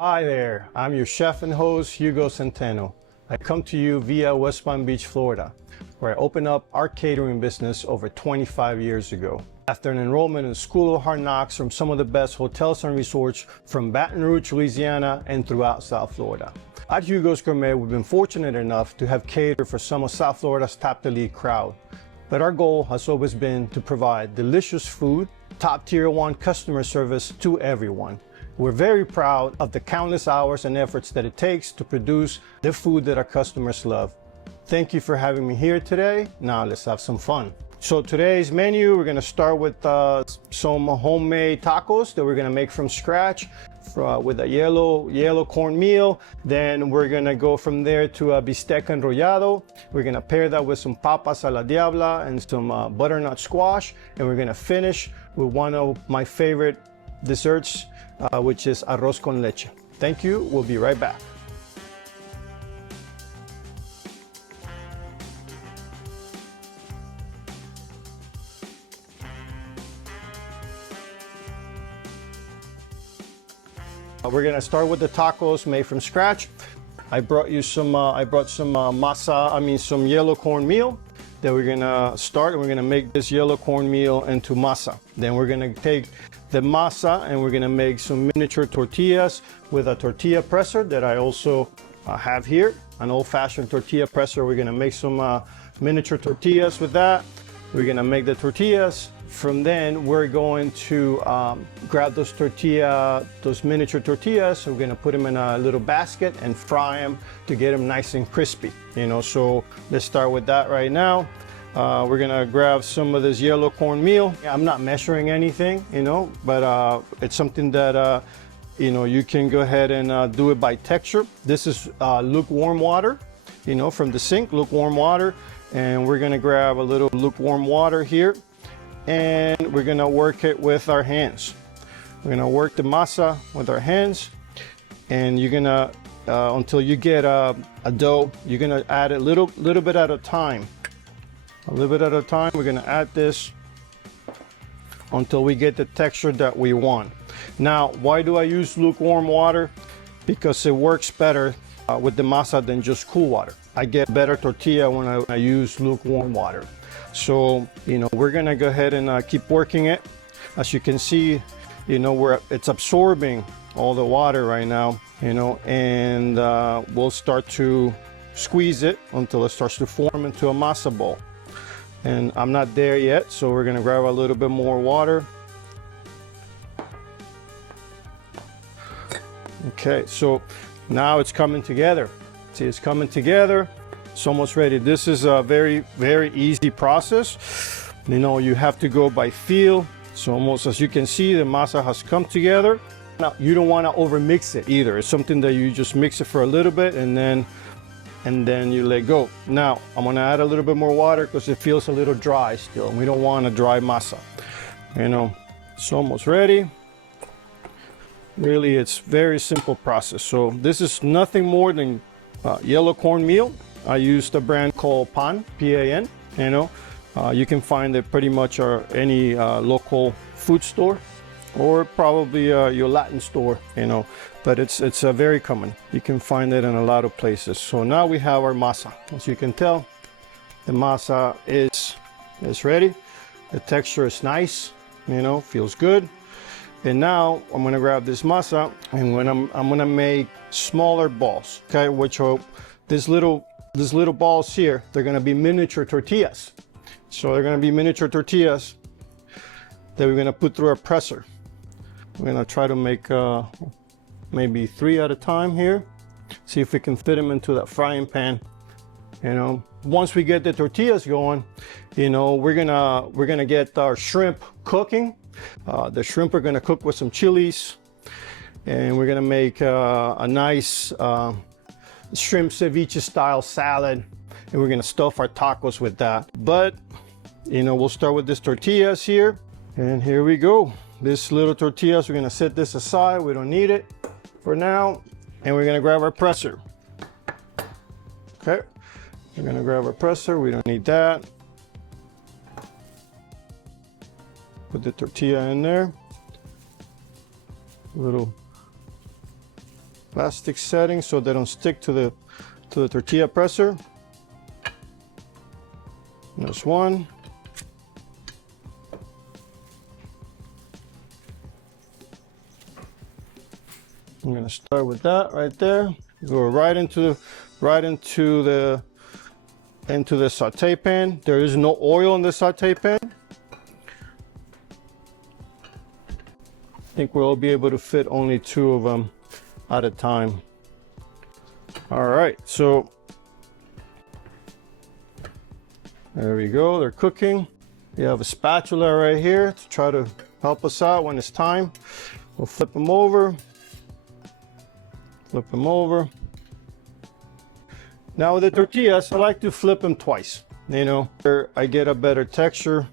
Hi there, I'm your chef and host, Hugo Centeno. I come to you via West Palm Beach, Florida, where I opened up our catering business over 25 years ago. After an enrollment in the School of Hard Knocks from some of the best hotels and resorts from Baton Rouge, Louisiana, and throughout South Florida. At Hugo's Gourmet, we've been fortunate enough to have catered for some of South Florida's top elite crowd. But our goal has always been to provide delicious food, top tier 1 customer service to everyone. We're very proud of the countless hours and efforts that it takes to produce the food that our customers love. Thank you for having me here today. Now let's have some fun. So today's menu, we're gonna start with some homemade tacos that we're gonna make from scratch with a yellow cornmeal. Then we're gonna go from there to a bistec enrollado. We're gonna pair that with some papas a la diabla and some butternut squash. And we're gonna finish with one of my favorite desserts, which is arroz con leche. Thank you, we'll be right back. We're gonna start with the tacos made from scratch. I brought some yellow cornmeal that we're gonna start, and we're gonna make this yellow cornmeal into masa. Then we're gonna take the masa and we're gonna make some miniature tortillas with a tortilla presser that I also have here, an old-fashioned tortilla presser. We're gonna make some miniature tortillas with that. We're gonna make the tortillas. From then, we're going to grab those miniature tortillas. We're gonna put them in a little basket and fry them to get them nice and crispy. So let's start with that right now. We're gonna grab some of this yellow cornmeal. I'm not measuring anything, but it's something that you can go ahead and do it by texture. This is lukewarm water, from the sink, lukewarm water. And we're gonna grab a little lukewarm water here, and we're gonna work it with our hands. We're gonna work the masa with our hands, and you're gonna, until you get a dough, you're gonna add a little bit at a time. A little bit at a time, we're gonna add this until we get the texture that we want. Now, why do I use lukewarm water? Because it works better with the masa than just cool water. I get better tortilla when I use lukewarm water. So, we're gonna go ahead and keep working it. As you can see, it's absorbing all the water right now, and we'll start to squeeze it until it starts to form into a masa ball. And I'm not there yet, so we're gonna grab a little bit more water. Okay, so now it's coming together. See, it's coming together. It's almost ready. This is a very, very easy process. You have to go by feel. So almost, as you can see, the masa has come together. Now, you don't want to over mix it either. It's something that you just mix it for a little bit and then you let go. Now, I'm gonna add a little bit more water because it feels a little dry still. We don't want a dry masa. It's almost ready. Really, it's very simple process. So this is nothing more than yellow cornmeal. I used a brand called Pan, P-A-N. You can find it pretty much at any local food store, or probably your Latin store, but it's very common. You can find it in a lot of places. So now we have our masa. As you can tell, the masa is ready. The texture is nice, feels good. And now I'm gonna grab this masa, and I'm gonna make smaller balls, okay? Which are these little balls here. They're gonna be miniature tortillas. So they're gonna be miniature tortillas that we're gonna put through our presser. We're gonna try to make maybe 3 at a time here. See if we can fit them into that frying pan. Once we get the tortillas going, we're gonna get our shrimp cooking. The shrimp are gonna cook with some chilies, and we're gonna make a nice shrimp ceviche style salad, and we're gonna stuff our tacos with that. But we'll start with this tortillas here, and here we go. This little tortillas, we're gonna set this aside. We don't need it for now, and we're gonna grab our presser. Okay, we're gonna grab our presser. We don't need that. Put the tortilla in there. A little plastic setting so they don't stick to the tortilla presser. There's one. I'm gonna start with that right there. Go right into the saute pan. There is no oil in the saute pan. I think we'll be able to fit only 2 of them at a time. All right, so there we go, they're cooking. We have a spatula right here to try to help us out when it's time. We'll flip them over. Flip them over. Now with the tortillas, I like to flip them twice. You know, I get a better texture,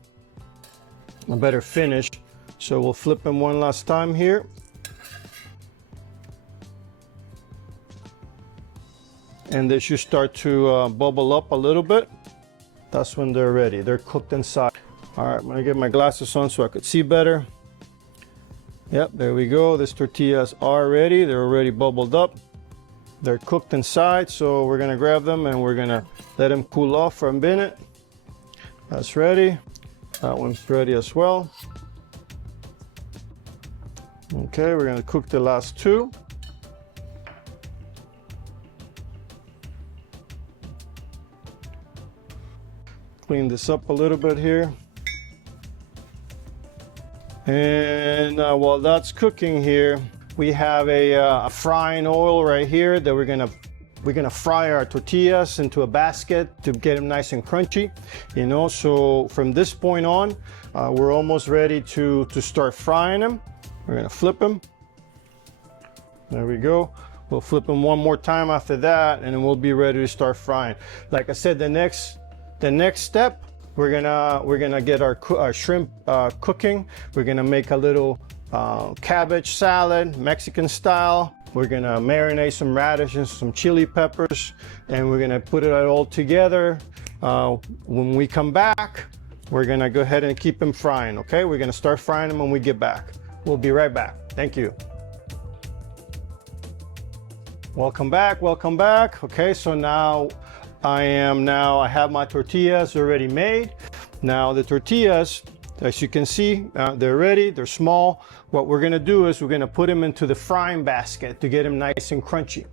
a better finish. So we'll flip them one last time here. And they should start to bubble up a little bit. That's when they're ready. They're cooked inside. All right, I'm gonna get my glasses on so I could see better. Yep, there we go. These tortillas are ready. They're already bubbled up. They're cooked inside, so we're gonna grab them and we're gonna let them cool off for a minute. That's ready. That one's ready as well. Okay, we're gonna cook the last 2. Clean this up a little bit here. And while that's cooking here, we have a frying oil right here that we're gonna fry our tortillas into a basket to get them nice and crunchy. You know, so from this point on, we're almost ready to start frying them. We're gonna flip them. There we go. We'll flip them one more time after that, and then we'll be ready to start frying. Like I said, the next step, we're gonna get our shrimp cooking. We're gonna make a little cabbage salad, Mexican style. We're gonna marinate some radishes, some chili peppers, and we're gonna put it all together. When we come back, we're gonna go ahead and keep them frying, okay? We're gonna start frying them when we get back. We'll be right back. Thank you. Welcome back, welcome back. Okay, so now I have my tortillas already made. Now the tortillas, as you can see, they're ready, they're small. What we're gonna do is we're gonna put them into the frying basket to get them nice and crunchy.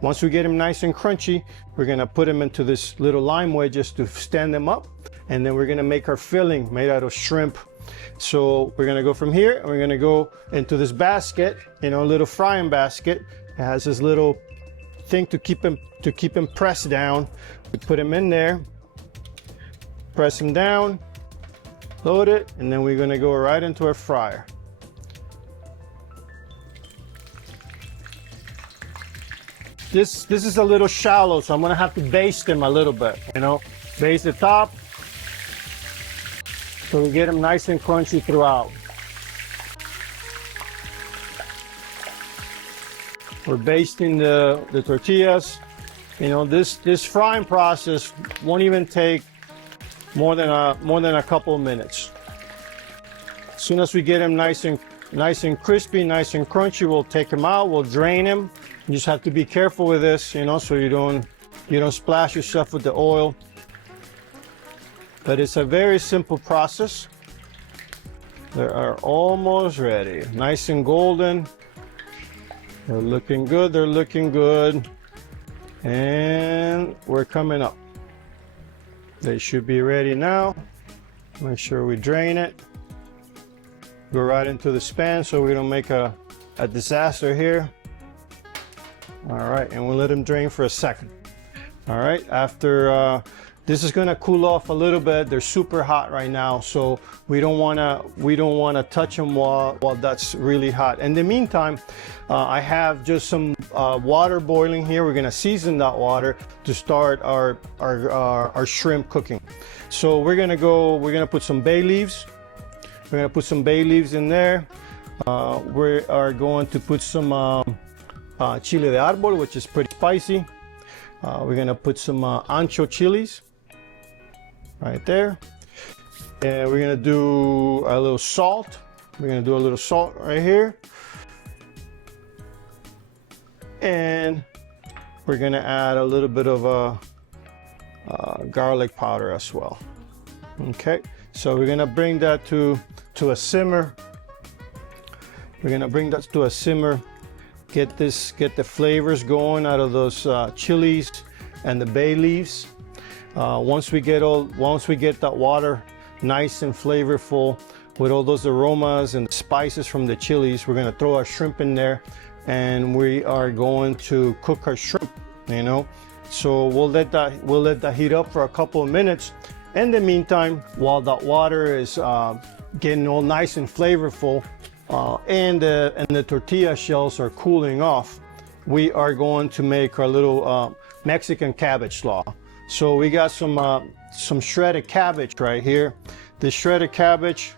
Once we get them nice and crunchy, we're gonna put them into this little lime wedges to stand them up. And then we're gonna make our filling made out of shrimp. So we're gonna go from here and we're gonna go into this basket, you know, a little frying basket. It has this little thing to keep them pressed down. We put them in there, press them down, load it, and then we're gonna go right into our fryer. This is a little shallow, so I'm gonna have to baste them a little bit, you know, baste the top so we get them nice and crunchy throughout. We're basting the tortillas. You know, this frying process won't even take more than a couple of minutes. As soon as we get them nice and crispy, nice and crunchy, we'll take them out, we'll drain them. You just have to be careful with this, you know, so you don't splash yourself with the oil. But it's a very simple process. They are almost ready. Nice and golden. They're looking good, they're looking good. And we're coming up. They should be ready now. Make sure we drain it. Go right into the span so we don't make a disaster here. All right, and we'll let them drain for a second. All right, after this is gonna cool off a little bit. They're super hot right now, so we don't wanna touch them while that's really hot. In the meantime, I have just some water boiling here. We're gonna season that water to start our shrimp cooking. So we're gonna put some bay leaves. We're gonna put some bay leaves in there. We are going to put some chile de árbol, which is pretty spicy. We're gonna put some ancho chilies right there. And we're gonna do a little salt. We're gonna do a little salt right here. And we're gonna add a little bit of garlic powder as well. Okay, so we're gonna bring that to a simmer. We're gonna bring that to a simmer. Get the flavors going out of those chilies and the bay leaves. Once we get that water nice and flavorful with all those aromas and spices from the chilies, we're gonna throw our shrimp in there, and we are going to cook our shrimp. You know, so we'll let that heat up for a couple of minutes. In the meantime, while that water is getting all nice and flavorful, and the tortilla shells are cooling off, we are going to make our little Mexican cabbage slaw. So we got some shredded cabbage right here. The shredded cabbage,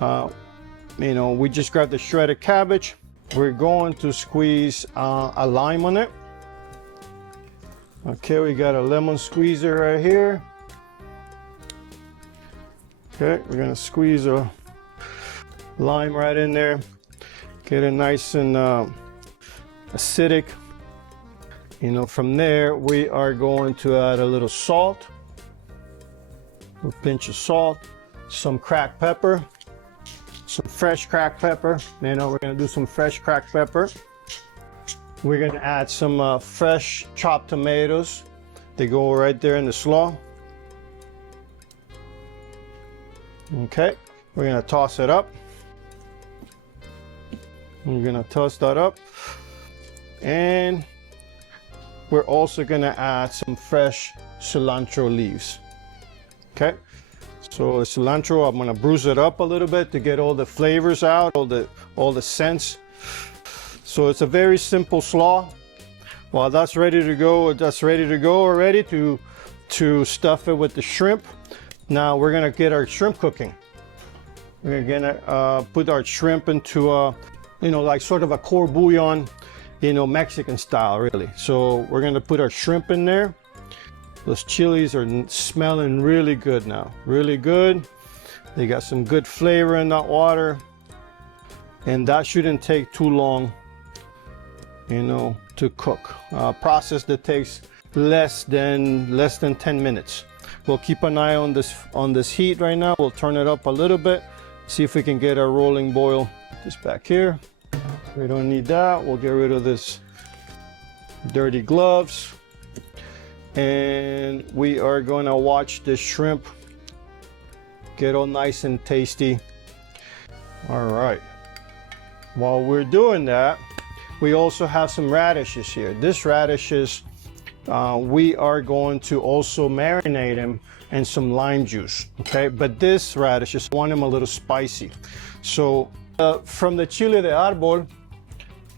you know, we just grabbed the shredded cabbage. We're going to squeeze a lime on it. Okay, we got a lemon squeezer right here. Okay, we're gonna squeeze a lime right in there. Get it nice and acidic. You know, from there we are going to add a little salt, a pinch of salt, some cracked pepper, some fresh cracked pepper. You know, we're gonna do some fresh cracked pepper. We're gonna add some fresh chopped tomatoes. They go right there in the slaw. Okay, we're gonna toss it up. We're gonna toss that up. And we're also gonna add some fresh cilantro leaves. Okay, so the cilantro, I'm gonna bruise it up a little bit to get all the flavors out, all the scents. So it's a very simple slaw. While that's ready to go, already to stuff it with the shrimp. Now we're gonna get our shrimp cooking. We're gonna put our shrimp into a, you know, like sort of a core bouillon, you know, Mexican style really. So we're gonna put our shrimp in there. Those chilies are smelling really good now, really good. They got some good flavor in that water, and that shouldn't take too long, you know, to cook. Process that takes less than 10 minutes. We'll keep an eye on this heat right now. We'll turn it up a little bit, see if we can get a rolling boil. This back here, we don't need that. We'll get rid of this dirty gloves, and we are gonna watch the shrimp get all nice and tasty. All right, while we're doing that, we also have some radishes here. This radishes, we are going to also marinate them in some lime juice, okay? But this radishes, I want them a little spicy. So from the chile de árbol,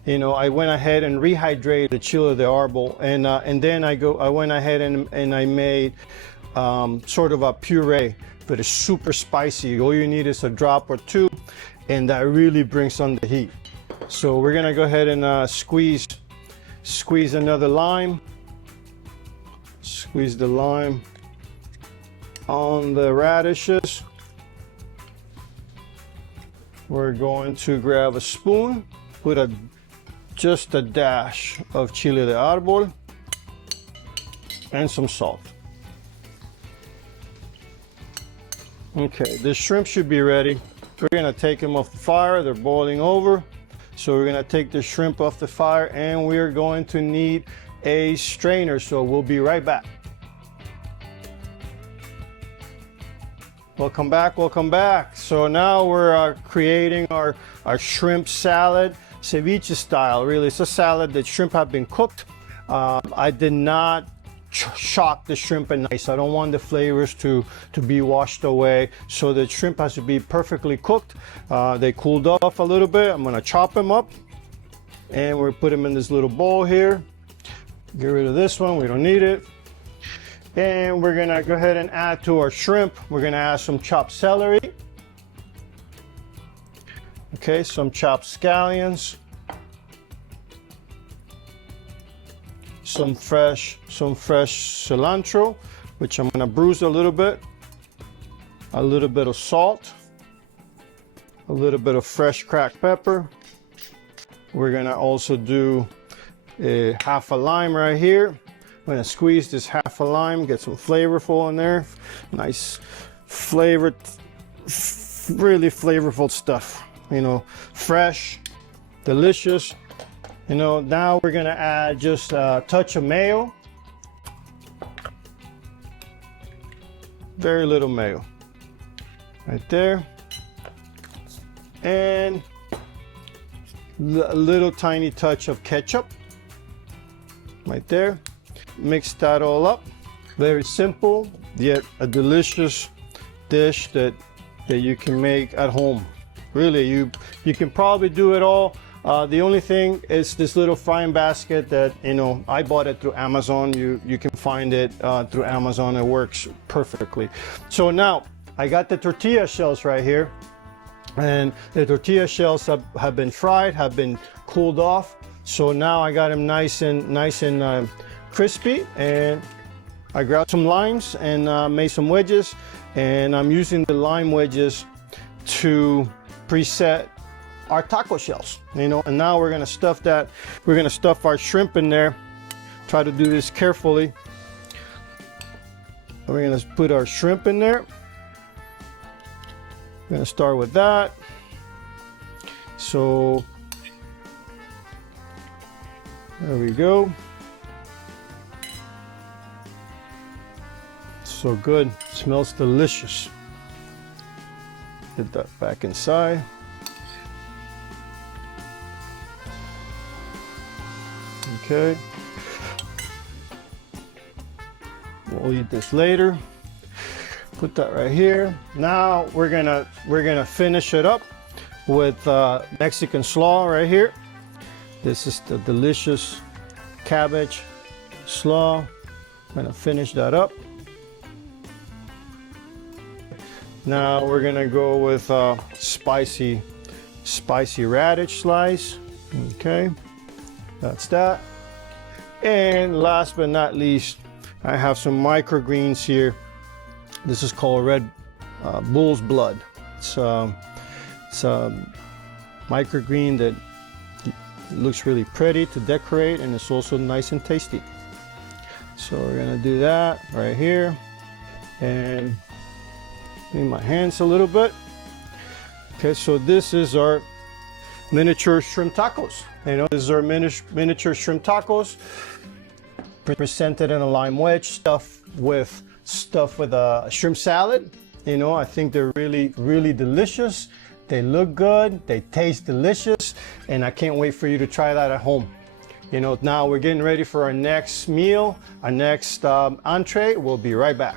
you know, I went ahead and rehydrated the chile de árbol, and then I went ahead and I made sort of a puree, but it's super spicy. All you need is a drop or two, and that really brings on the heat. So we're gonna go ahead and squeeze another lime. Squeeze the lime on the radishes. We're going to grab a spoon, put just a dash of chile de árbol and some salt. Okay, the shrimp should be ready. We're gonna take them off the fire. They're boiling over. So we're gonna take the shrimp off the fire, and we're going to need a strainer. So we'll be right back. Welcome back, welcome back. So now we're creating our shrimp salad, ceviche style. Really, it's a salad that shrimp have been cooked. I did not shock the shrimp and nice. I don't want the flavors to be washed away. So the shrimp has to be perfectly cooked. They cooled off a little bit. I'm gonna chop them up, and we'll put them in this little bowl here. Get rid of this one, we don't need it. And we're gonna go ahead and add to our shrimp, we're gonna add some chopped celery. Okay, some chopped scallions. Some fresh cilantro, which I'm gonna bruise a little bit of salt, a little bit of fresh cracked pepper. We're gonna also do half a lime right here. I'm gonna squeeze this half a lime, get some flavorful in there. Nice flavored, really flavorful stuff. You know, fresh, delicious. You know, now we're gonna add just a touch of mayo. Very little mayo. Right there. And a little tiny touch of ketchup. Right there. Mix that all up. Very simple, yet a delicious dish that you can make at home. Really, you can probably do it all. The only thing is this little frying basket that, you know, I bought it through Amazon. You can find it through Amazon. It works perfectly. So now I got the tortilla shells right here, and the tortilla shells have been fried, have been cooled off. So now I got them nice and crispy, and I grabbed some limes and made some wedges, and I'm using the lime wedges to preset our taco shells, you know. And now we're gonna stuff that. We're gonna stuff our shrimp in there. Try to do this carefully. We're gonna put our shrimp in there. We're gonna start with that. So there we go. So good, smells delicious. Get that back inside. Okay. We'll eat this later. Put that right here. Now we're gonna finish it up with Mexican slaw right here. This is the delicious cabbage slaw. I'm gonna finish that up. Now we're gonna go with spicy radish slice. Okay, that's that. And last but not least, I have some microgreens here. This is called red bull's blood. It's a microgreen that looks really pretty to decorate, and it's also nice and tasty. So we're gonna do that right here, and clean my hands a little bit. Okay, so this is our miniature shrimp tacos. You know, this is our miniature shrimp tacos, presented in a lime wedge, stuffed with a shrimp salad. You know, I think they're really delicious. They look good, they taste delicious, and I can't wait for you to try that at home. You know, now we're getting ready for our next meal, our next entree. We'll be right back.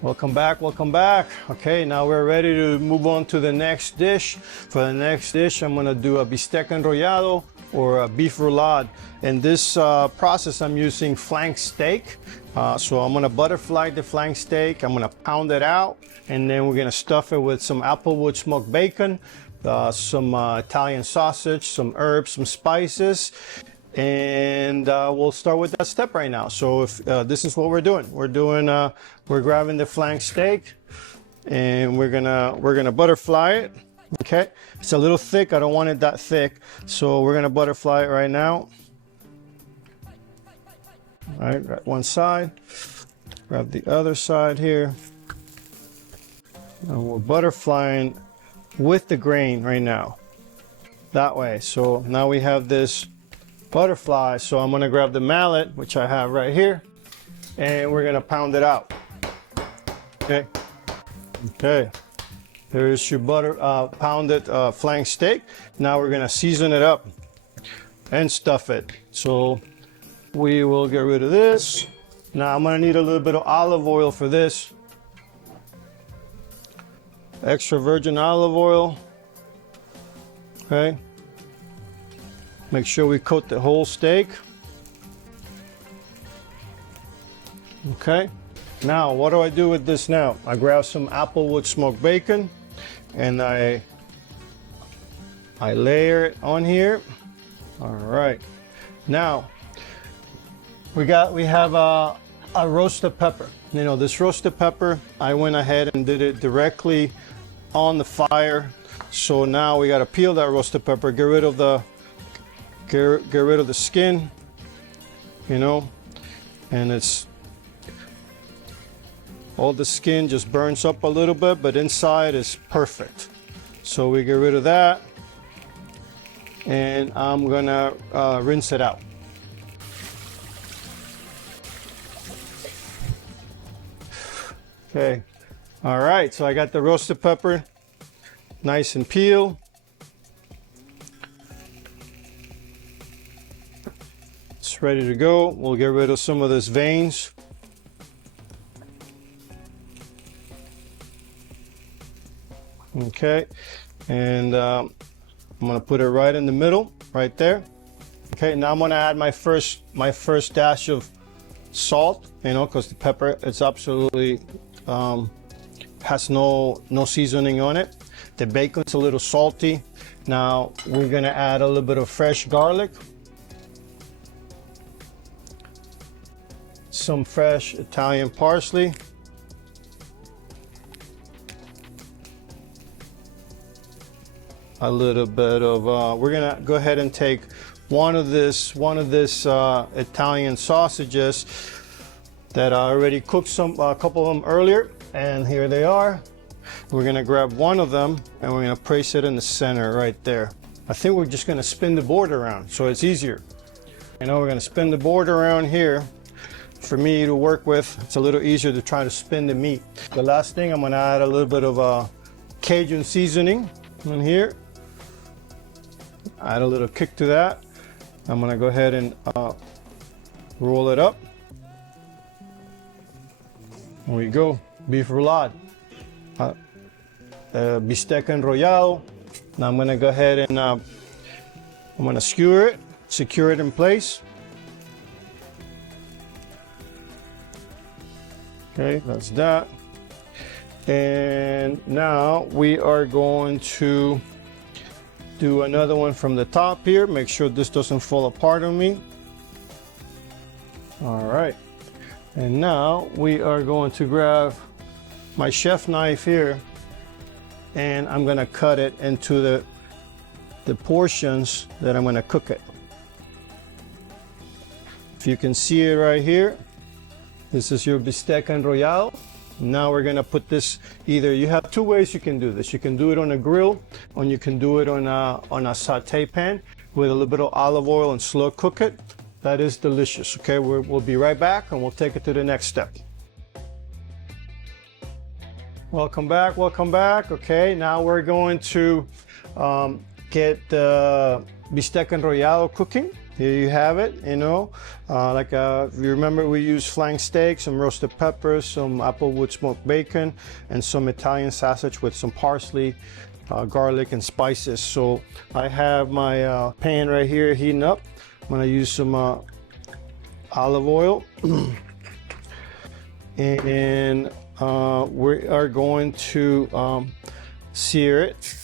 Welcome back, welcome back. Okay, now we're ready to move on to the next dish. For the next dish, I'm gonna do a bistec enrollado or a beef roulade. In this process, I'm using flank steak. So I'm gonna butterfly the flank steak, I'm gonna pound it out, and then we're gonna stuff it with some applewood smoked bacon, some Italian sausage, some herbs, some spices. And we'll start with that step right now. So if this is what we're doing, we're grabbing the flank steak, and we're gonna butterfly it. Okay, it's a little thick. I don't want it that thick, so we're gonna butterfly it right now. All right, grab one side, grab the other side here, and we're butterflying with the grain right now. That way. So now we have this butterfly. So I'm gonna grab the mallet, which I have right here, and we're gonna pound it out. Okay. Okay. There's your pounded flank steak. Now we're gonna season it up and stuff it. So we will get rid of this. Now I'm gonna need a little bit of olive oil for this. Extra virgin olive oil. Okay. Make sure we coat the whole steak. Okay. Now, what do I do with this now? I grab some applewood smoked bacon, and I I layer it on here. All right. Now we have a roasted pepper. You know, this roasted pepper, I went ahead and did it directly on the fire. So now we got to peel that roasted pepper, get rid of the skin, you know, and it's all the skin just burns up a little bit, but inside is perfect. So we get rid of that, and I'm gonna rinse it out. Okay, all right, so I got the roasted pepper nice and peeled. It's ready to go. We'll get rid of some of these veins. Okay, and I'm gonna put it right in the middle, right there. Okay, now I'm gonna add my first dash of salt, you know, because the pepper, it's absolutely has no seasoning on it. The bacon's a little salty. Now we're gonna add a little bit of fresh garlic, some fresh Italian parsley, a little bit of we're gonna go ahead and take one of this Italian sausages that I already cooked a couple of them earlier, and here they are. We're gonna grab one of them and we're gonna place it in the center right there. I think we're just gonna spin the board around so it's easier. You know, we're gonna spin the board around here. For me to work with, it's a little easier to try to spin the meat. The last thing, I'm gonna add a little bit of Cajun seasoning in here. Add a little kick to that. I'm gonna go ahead and roll it up. There we go, beef roulade. Bistec enrollado. Now I'm gonna go ahead and I'm gonna skewer it, secure it in place. Okay, that's that. And now we are going to do another one from the top here. Make sure this doesn't fall apart on me. All right. And now we are going to grab my chef knife here, and I'm gonna cut it into the portions that I'm gonna cook it. If you can see it right here, this is your bistec enrollado. Now we're gonna put this, either you have two ways you can do this. You can do it on a grill, or you can do it on a saute pan with a little bit of olive oil and slow cook it. That is delicious. Okay, we'll be right back and we'll take it to the next step. Welcome back, welcome back. Okay, now we're going to get the bistec enrollado cooking. Here you have it, you know. If you remember, we use flank steak, some roasted peppers, some applewood smoked bacon, and some Italian sausage with some parsley, garlic, and spices. So I have my pan right here heating up. I'm gonna use some olive oil. And we are going to sear it.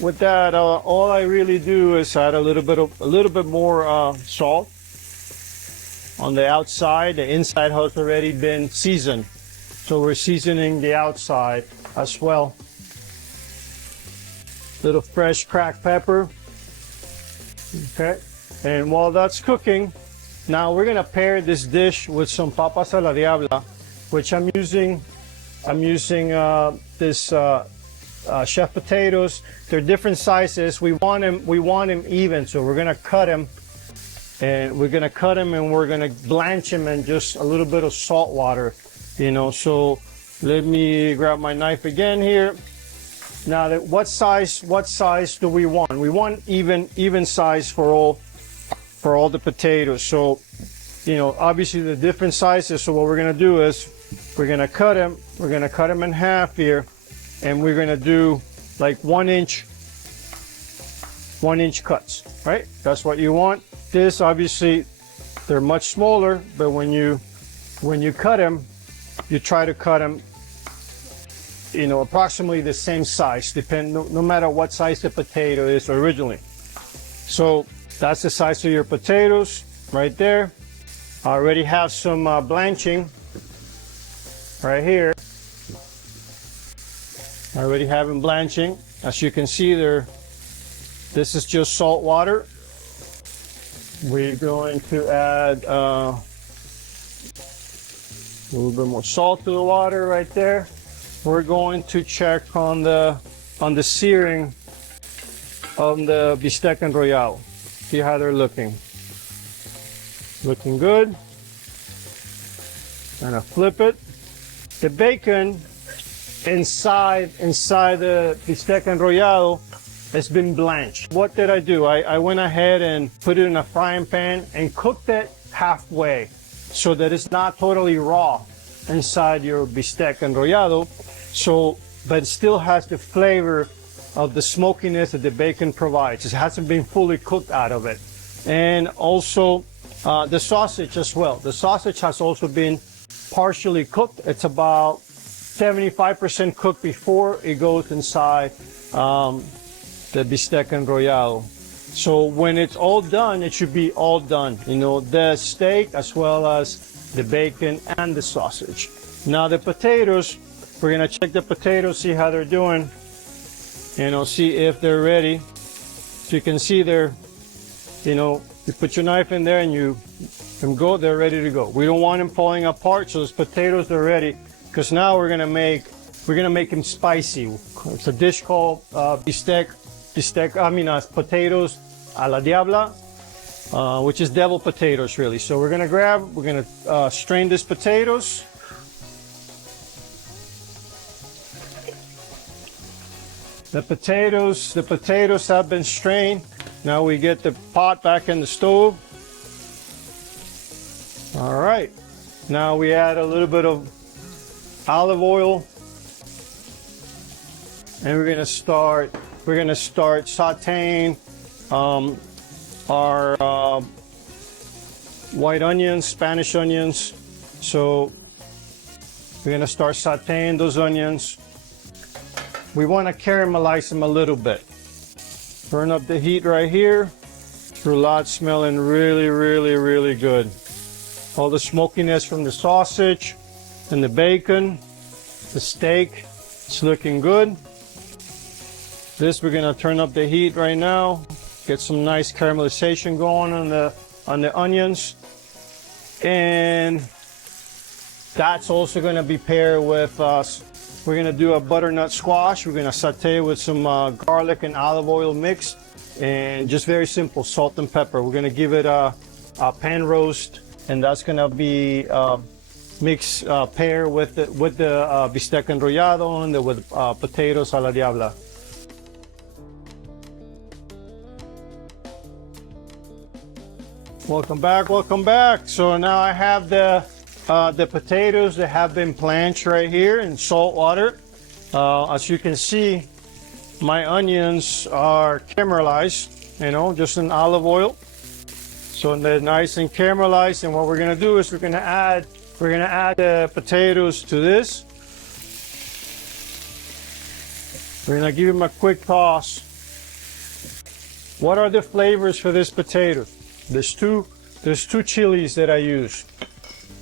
With that, all I really do is add a little bit more salt on the outside. The inside has already been seasoned, so we're seasoning the outside as well. Little fresh cracked pepper. Okay, and while that's cooking, now we're gonna pair this dish with some papas a la diabla, which I'm using this chef potatoes. They're different sizes. We want them even, so we're gonna cut them, and we're gonna blanch them in just a little bit of salt water, you know. So let me grab my knife again here. Now, what size do we want? We want even size for all the potatoes. So, you know, obviously the different sizes. So what we're gonna do is we're gonna cut them. We're gonna cut them in half here, and we're gonna do like 1 inch cuts, right? That's what you want. This, obviously, they're much smaller, but when you cut them, you try to cut them, you know, approximately the same size, no matter what size the potato is originally. So that's the size of your potatoes right there. I already have some blanching right here. I already have them blanching. As you can see there, this is just salt water. We're going to add a little bit more salt to the water right there. We're going to check on the searing of the bistec enrollado. See how they're looking. Looking good. And I flip it. The bacon inside the bistec enrollado has been blanched. What did I do? I went ahead and put it in a frying pan and cooked it halfway so that it's not totally raw inside your bistec enrollado. So, but it still has the flavor of the smokiness that the bacon provides. It hasn't been fully cooked out of it. And also the sausage as well. The sausage has also been partially cooked. It's about 75% cooked before it goes inside the bistec enrollado. So when it's all done, it should be all done. You know, the steak as well as the bacon and the sausage. Now the potatoes, we're gonna check the potatoes, see how they're doing. You know, see if they're ready. So you can see they're, you know, you put your knife in there and you go, they're ready to go. We don't want them falling apart, so those potatoes are ready. Because now we're gonna make them spicy. It's a dish called potatoes a la diabla, which is devil potatoes really. So we're gonna strain these potatoes. The potatoes have been strained. Now we get the pot back in the stove. All right. Now we add a little bit of olive oil, and we're gonna start sautéing our white onions, Spanish onions. So we're gonna start sautéing those onions. We want to caramelize them a little bit. Turn up the heat right here. Roulade smelling really, really, really good. All the smokiness from the sausage and the bacon, the steak, it's looking good. This, we're gonna turn up the heat right now. Get some nice caramelization going on the onions. And that's also gonna be paired with we're gonna do a butternut squash. We're gonna saute with some garlic and olive oil mix, and just very simple, salt and pepper. We're gonna give it a pan roast, and that's gonna be mixed pair with the bistec enrollado and with potatoes a la diabla. Welcome back, welcome back. So now I have the potatoes that have been blanched right here in salt water. As you can see, my onions are caramelized, you know, just in olive oil. So they're nice and caramelized. And what we're gonna do is we're gonna add the potatoes to this. We're gonna give them a quick toss. What are the flavors for this potato? There's two chilies that I use.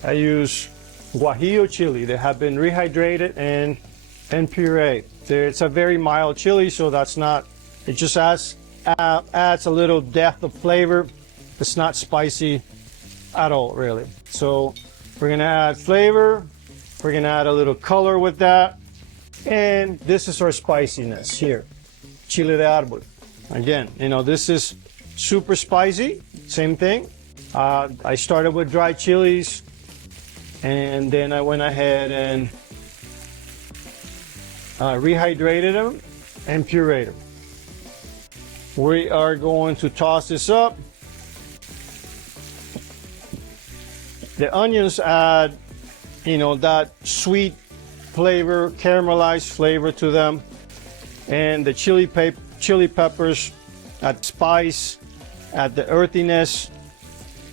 I use guajillo chili that have been rehydrated and pureed. It's a very mild chili, so that's not, it just adds a little depth of flavor. It's not spicy at all, really. So we're gonna add flavor, we're gonna add a little color with that, and this is our spiciness here, chile de árbol. Again, you know, this is super spicy, same thing. I started with dried chilies, and then I went ahead and rehydrated them and pureed them. We are going to toss this up. The onions add, you know, that sweet flavor, caramelized flavor to them, and the chili peppers add spice, add the earthiness.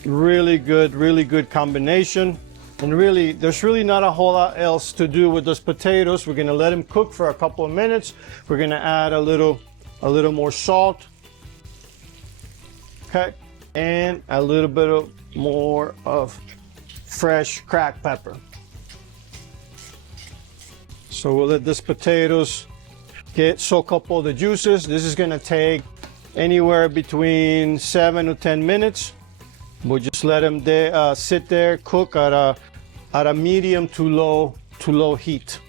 Really good combination. And really, there's really not a whole lot else to do with those potatoes. We're gonna let them cook for a couple of minutes. We're gonna add a little more salt, okay, and a little bit more of fresh cracked pepper. So we'll let these potatoes soak up all the juices. This is gonna take anywhere between 7 to 10 minutes. We'll just let them sit there, cook at a medium to low heat.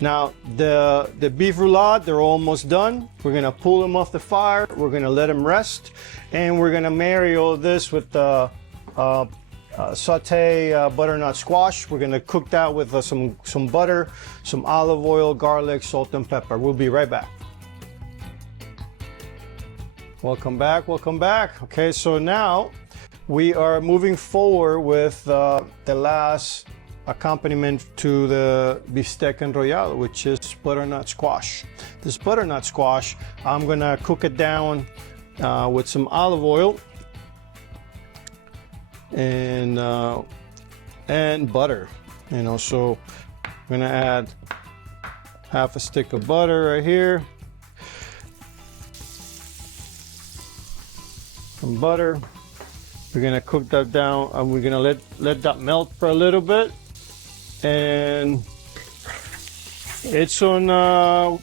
Now the beef roulade, they're almost done. We're gonna pull them off the fire. We're gonna let them rest, and we're gonna marry all this with the saute butternut squash. We're gonna cook that with some butter, some olive oil, garlic, salt, and pepper. We'll be right back. Welcome back, welcome back. Okay, so now we are moving forward with the last accompaniment to the bistec enrollado, which is butternut squash. This butternut squash, I'm gonna cook it down with some olive oil and butter, you know. So I'm gonna add half a stick of butter right here, some butter. We're gonna cook that down, and we're gonna let that melt for a little bit, and it's on a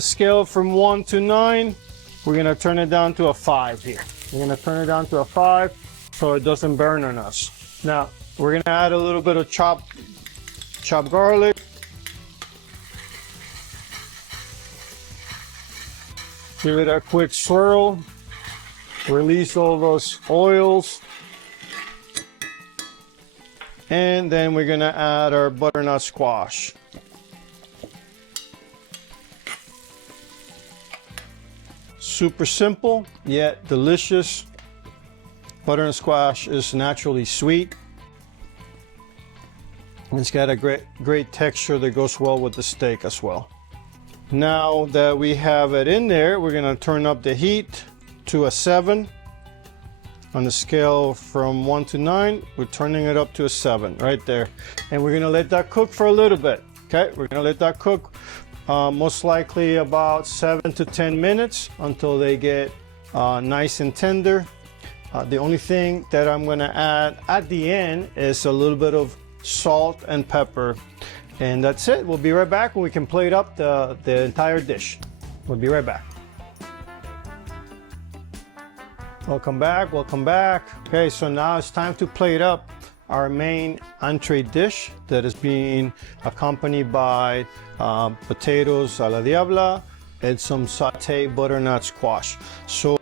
scale from 1 to 9. We're gonna turn it down to a 5 here. We're gonna turn it down to a 5 so it doesn't burn on us. Now we're gonna add a little bit of chopped garlic. Give it a quick swirl. Release all those oils. And then we're gonna add our butternut squash. Super simple, yet delicious. Butternut squash is naturally sweet. It's got a great texture that goes well with the steak as well. Now that we have it in there, we're gonna turn up the heat to a 7. On the scale from 1 to 9, we're turning it up to a 7 right there. And we're gonna let that cook for a little bit, okay? We're gonna let that cook most likely about 7 to 10 minutes until they get nice and tender. The only thing that I'm gonna add at the end is a little bit of salt and pepper. And that's it. We'll be right back when we can plate up the entire dish. We'll be right back. Welcome back, welcome back. Okay, so now it's time to plate up our main entree dish that is being accompanied by potatoes a la diabla and some sauteed butternut squash. So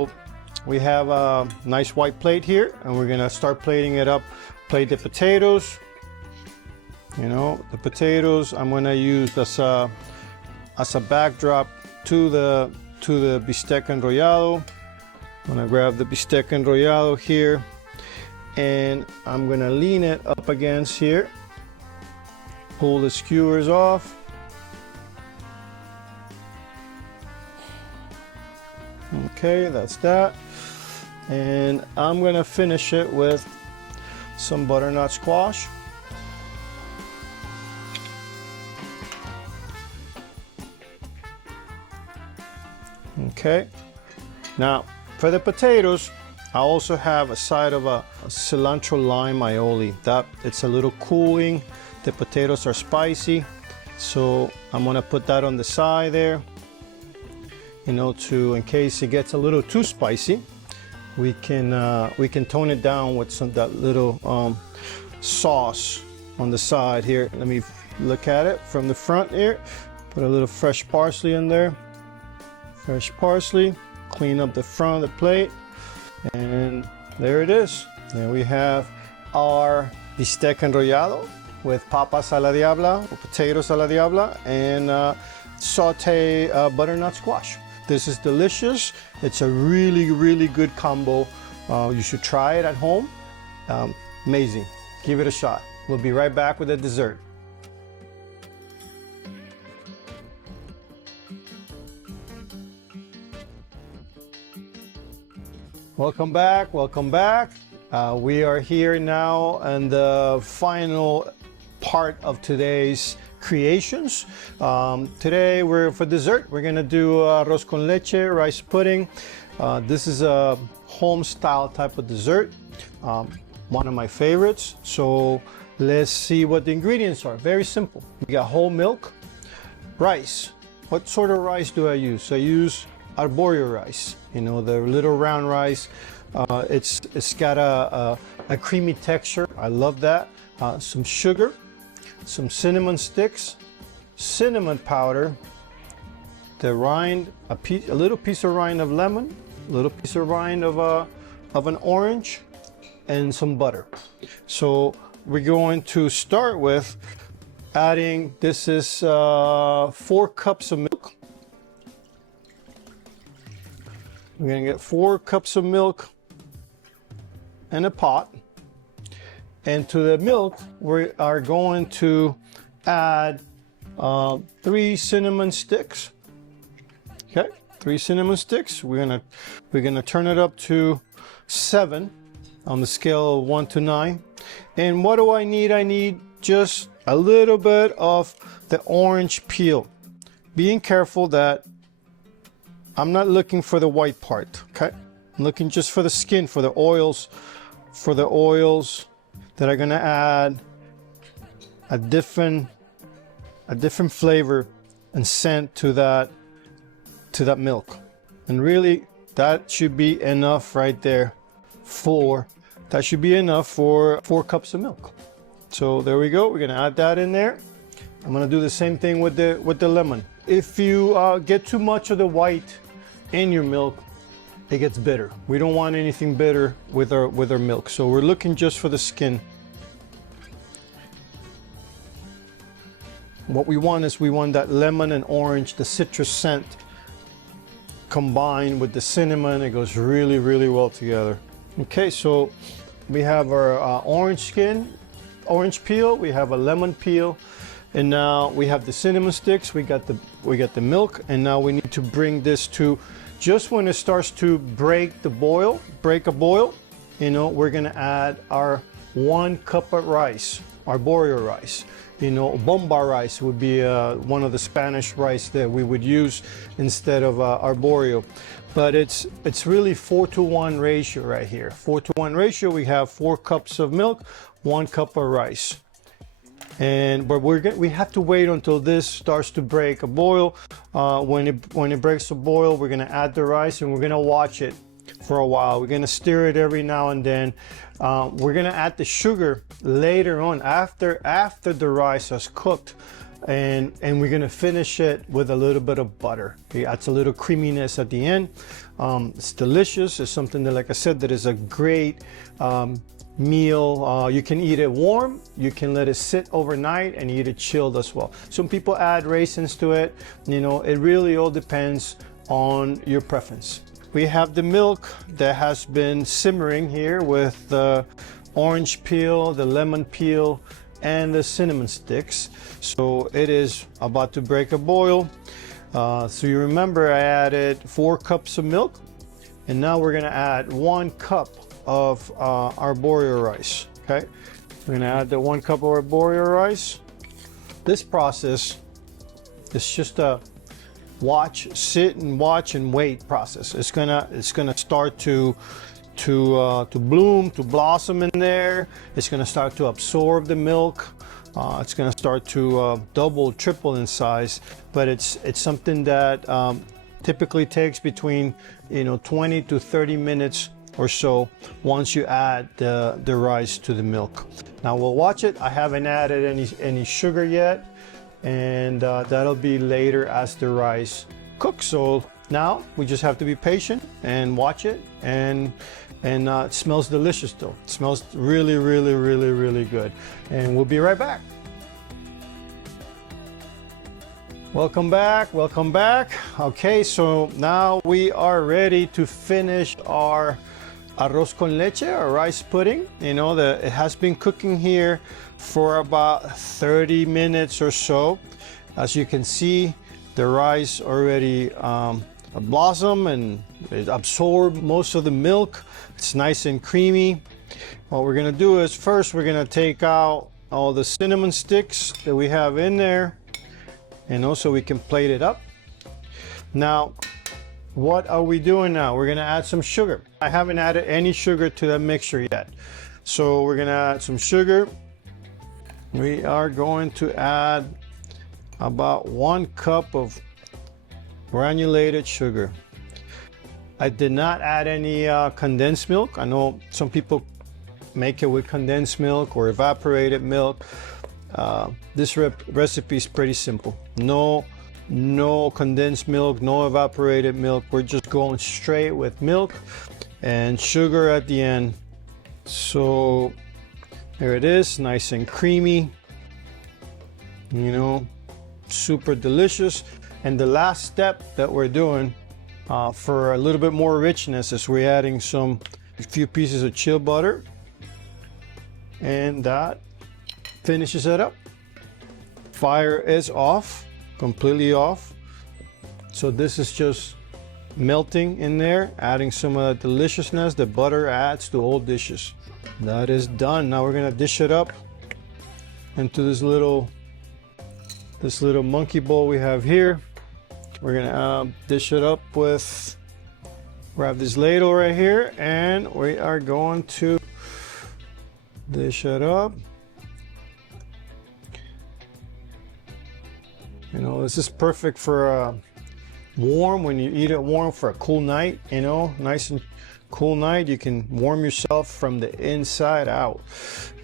we have a nice white plate here, and we're gonna start plating it up. Plate the potatoes. You know, the potatoes I'm gonna use as a backdrop to the bistec enrollado. I'm gonna grab the bistec enrollado here, and I'm gonna lean it up against here, pull the skewers off. Okay, that's that. And I'm gonna finish it with some butternut squash. Okay, now for the potatoes, I also have a side of a cilantro lime aioli. That it's a little cooling. The potatoes are spicy, so I'm gonna put that on the side there. You know, in case it gets a little too spicy, we can tone it down with that little sauce on the side here. Let me look at it from the front here. Put a little fresh parsley in there. Fresh parsley. Clean up the front of the plate, and there it is. There we have our bistec enrollado with papas a la diabla, or potatoes a la diabla, and saute butternut squash. This is delicious. It's a really good combo. You should try it at home. Amazing. Give it a shot. We'll be right back with the dessert. Welcome back, welcome back. We are here now and the final part of today's creations. Today for dessert, we're gonna do arroz con leche, rice pudding. This is a home style type of dessert, one of my favorites. So let's see what the ingredients are. Very simple. We got whole milk, rice. What sort of rice do I use? I use arborio rice, you know, the little round rice. It's got a creamy texture. I love that. Some sugar, some cinnamon sticks, cinnamon powder, the rind, a little piece of rind of lemon, a little piece of rind of an orange, and some butter. So we're going to start with adding, this is 4 cups of milk. We're gonna get 4 cups of milk in a pot. And to the milk, we are going to add 3 cinnamon sticks. Okay, 3 cinnamon sticks. We're gonna turn it up to 7 on the scale of 1 to 9. And what do I need? I need just a little bit of the orange peel. Being careful that I'm not looking for the white part, okay? I'm looking just for the skin, for the oils that are gonna add a different flavor and scent to that milk. And really, that should be enough right there that should be enough for 4 cups of milk. So there we go. We're gonna add that in there. I'm gonna do the same thing with the lemon. If you get too much of the white in your milk, it gets bitter. We don't want anything bitter with our milk. So we're looking just for the skin. What we want is that lemon and orange, the citrus scent combined with the cinnamon. It goes really, really well together. Okay, so we have our orange peel, we have a lemon peel, and now we have the cinnamon sticks, we got the milk, and now we need to bring this to just when it starts to break a boil, you know, we're gonna add our 1 cup of rice, arborio rice. You know, bomba rice would be one of the Spanish rice that we would use instead of arborio. But it's really 4-to-1 ratio right here. 4-to-1 ratio, we have 4 cups of milk, 1 cup of rice. But we have to wait until this starts to break a boil. When it breaks a boil, we're gonna add the rice and we're gonna watch it for a while. We're gonna stir it every now and then. We're gonna add the sugar later on after the rice has cooked, and we're gonna finish it with a little bit of butter. It adds a little creaminess at the end. It's delicious. It's something that, like I said, that is a great meal. You can eat it warm, you can let it sit overnight, and eat it chilled as well. Some people add raisins to it. You know, it really all depends on your preference. We have the milk that has been simmering here with the orange peel, the lemon peel, and the cinnamon sticks. So it is about to break a boil. So you remember I added 4 cups of milk, and now we're gonna add 1 cup of arborio rice, okay? We're gonna add the 1 cup of arborio rice. This process is just a sit and watch and wait process. It's gonna start to bloom, to blossom in there. It's gonna start to absorb the milk. It's gonna start to double, triple in size. But it's something that typically takes between 20 to 30 minutes or so once you add the rice to the milk. Now we'll watch it. I haven't added any sugar yet, and that'll be later as the rice cooks. So now we just have to be patient and watch it, and it smells delicious though. It smells really, really, really, really good. And we'll be right back. Welcome back, welcome back. Okay, so now we are ready to finish our arroz con leche, or rice pudding. You know, it has been cooking here for about 30 minutes or so. As you can see, the rice already blossomed and it absorbed most of the milk. It's nice and creamy. What we're gonna do is first we're gonna take out all the cinnamon sticks that we have in there, and also we can plate it up. Now, what are we doing now? We're gonna add some sugar. I haven't added any sugar to that mixture yet. So we're gonna add some sugar. We are going to add about 1 cup of granulated sugar. I did not add any condensed milk. I know some people make it with condensed milk or evaporated milk. This recipe is pretty simple. No condensed milk, no evaporated milk. We're just going straight with milk and sugar at the end. So there it is, nice and creamy, you know, super delicious. And the last step that we're doing for a little bit more richness is we're adding a few pieces of chilled butter, and that finishes it up. Fire is off, completely off. So this is just melting in there, adding some of the deliciousness that butter adds to all dishes. That is done. Now we're gonna dish it up into this little monkey bowl we have here. We're gonna dish it up with, grab this ladle right here, and we are going to dish it up. You know, this is perfect for warm, when you eat it warm for a cool night, you know, nice and cool night. You can warm yourself from the inside out.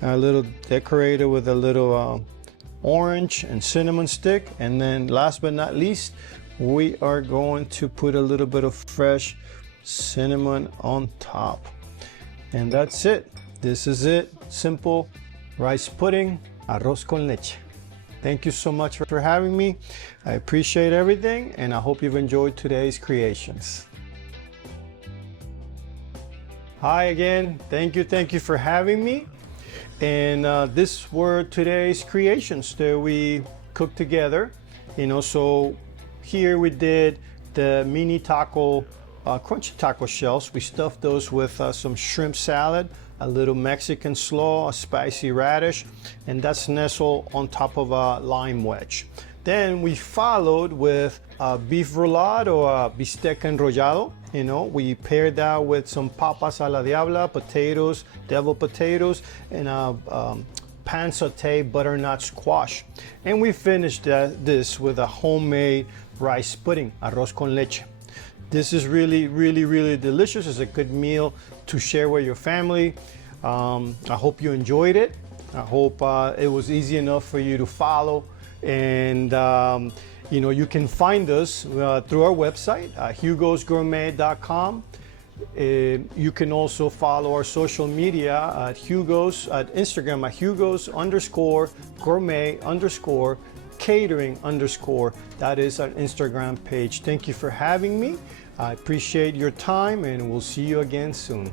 A little decorated with a little orange and cinnamon stick. And then last but not least, we are going to put a little bit of fresh cinnamon on top. And that's it. This is it. Simple rice pudding, arroz con leche. Thank you so much for having me. I appreciate everything, and I hope you've enjoyed today's creations. Hi again. Thank you for having me. And this were today's creations that we cooked together. You know, so here we did the mini taco, crunchy taco shells. We stuffed those with some shrimp salad, a little Mexican slaw, a spicy radish, and that's nestled on top of a lime wedge. Then we followed with a beef roulade or a bistec enrollado. You know, we paired that with some papas a la diabla, potatoes, devil potatoes, and a pan saute butternut squash. And we finished this with a homemade rice pudding, arroz con leche. This is really delicious. It's a good meal to share with your family. I hope you enjoyed it. I hope it was easy enough for you to follow. And you know, you can find us through our website, hugosgourmet.com. You can also follow our social media at Instagram at Hugos_gourmet_catering_. That is our Instagram page. Thank you for having me. I appreciate your time, and we'll see you again soon.